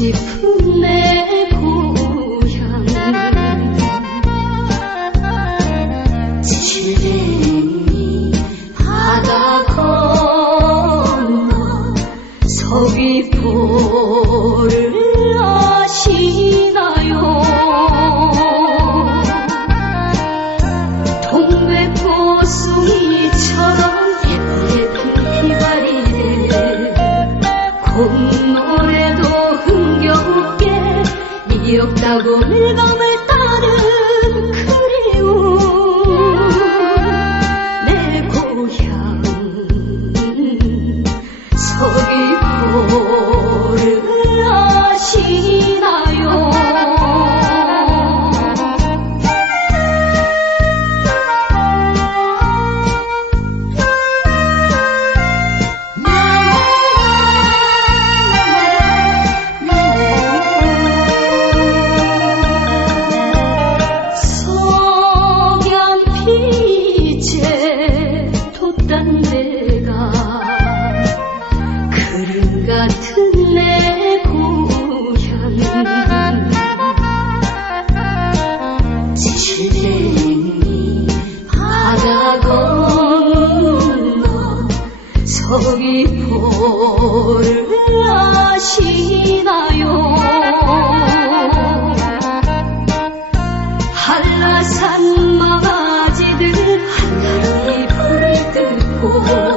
싶은 내 고향 칠레니 바다 건너 서귀포를 아시 노래도 흥겹게 이윽다고 밀감을 이토를 아시나요? 한라산 망아지들 한가로이 불을 뜯고